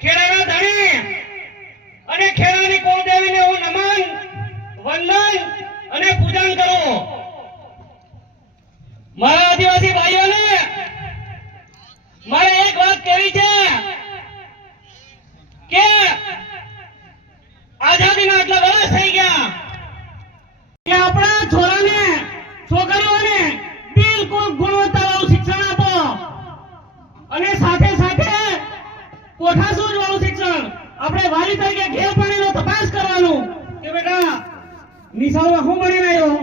ખેડાના ધણી અને ખેડાની કુળદેવીને હું નમન, વંદન અને પૂજન કરું. મારા આદિવાસી ભાઈઓને મારે એક વાત કહેવી છે. કે આપણા છોરાને છોકરીઓને બિલકુલ ગુણવત્તાવાળું શિક્ષણ આપો. અને સાથે સાથે કોઠાસૂઝ વાળું શિક્ષણ. આપણે વાલી તરીકે ઘેર પાણીનો તપાસ કરવાનું કે બેટા નિશાળમાં શું ભણી રહ્યો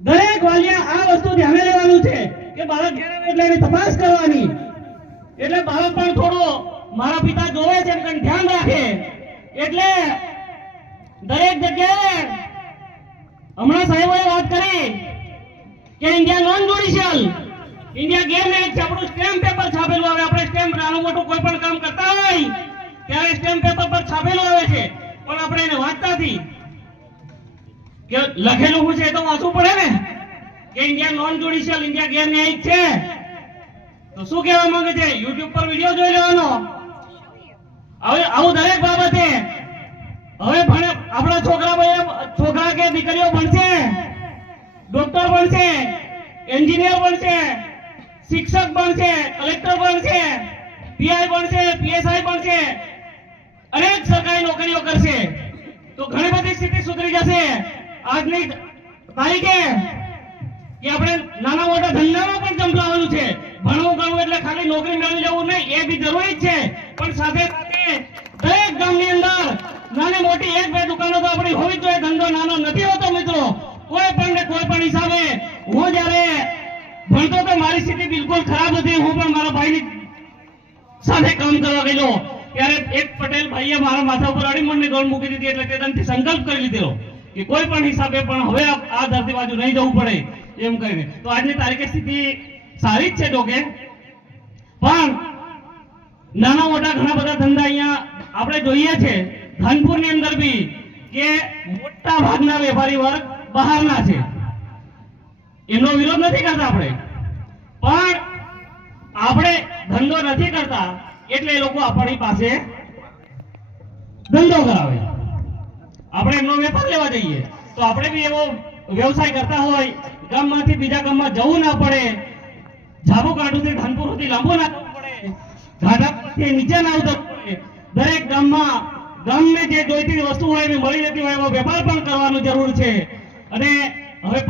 દરેક વાલીએ આ વસ્તુ ધ્યાને લેવાનું છે કે બાળક ઘેર આવે એટલે એની તપાસ કરવાની. એટલે બાળક પણ થોડો મારા પિતા જોવે છે એમ ધ્યાન રાખે. એટલે દરેક જગ્યાએ હમણાં સાહેબોએ વાત કરી કે ઇન્ડિયા નોન જ્યુડિશિયલ ઇન્ડિયા એક છે આપણું સ્ટેમ્પ પેપર છાપેલું આવે, આપણે સ્ટેમ્પ નાનું મોટું કોઈ પણ કામ કરતા હોય, ત્યારે સ્ટેમ્પ પેપર પર છાપેલું આવે છે. પણ આપણે એને વાંચતા કે લખેલું શું છે એ તો વાંચવું પડે ને? કે India non judicial India game ન્યાયિક છે. તો શું કહેવા માંગે છે? યુટ્યુબ પર વીડિયો જોઈ લેવાનો. હવે આવું દરેક બાબતે, હવે ભણે આપણા છોકરા કે દીકરીઓ ભણશે, ડોક્ટર બનશે એન્જિનિયર બનશે શિક્ષક બનશે કલેક્ટર બનશે પીઆઈ બનશે પીએસઆઈ બનશે અનેક સરકારી નોકરીઓ કરશે. તો ઘણી બધી સ્થિતિ સુધરી જશે. આજની તારીખે કે આપણે નાના મોટા ધંધામાં પણ ચંપલાવાનું છે. ભણવું, ગણવું એટલે ખાલી નોકરી મેળવી લેવું નહીં, એ બી જરૂરી છે. પણ સાથે સાથે દરેક ગામની અંદર નાની મોટી એક બે દુકાનો તો આપણી હોવી જોઈએ ધંધો નાનો નથી હોતો મિત્રો. કોઈ પણ ને કોઈ પણ હિસાબે હું જ્યારે ભણતો તો મારી સ્થિતિ બિલકુલ ખરાબ હતી. હું પણ મારા ભાઈની સાથે કામ કરવા ગયેલો. ત્યારે એક પટેલ ભાઈએ મારા માથા ઉપર અડીમણની દોડ મૂકી દીધી એટલે તે દંડથી સંકલ્પ કરી લીધેલો કે કોઈ પણ હિસાબે પણ હવે આ ધરતી બાજુ નહીં જવું પડે એમ કરીને તો આજની તારીખે સ્થિતિ સારી જ છે જોકે. પણ નાના મોટા ઘણા બધા ધંધા અહીંયા આપણે જોઈએ છે. ધનપુરની અંદર બી કે મોટા ભાગના વેપારી વર્ગ બહારના છે. એનો વિરોધ નથી કરતા આપણે. પણ આપણે ધંધો નથી કરતા એટલે એ લોકો આપણી પાસે ધંધો કરાવે. આપણે એમનો વેપાર લેવા જઈએ. તો આપણે બી એવો વ્યવસાય કરતા હોય, ગામમાંથી બીજા ગામમાં જવું ના પડે. જાબુ કાઢુથી ધનપુર સુધી લાંબુ ના પડે. ઘાટા નીચે ના પડે. દરેક ગામમાં ગામને જે જોઈતી વસ્તુ હોય એને મળી જતી હોય એવો વેપાર પણ કરવાની જરૂર છે. અને હવે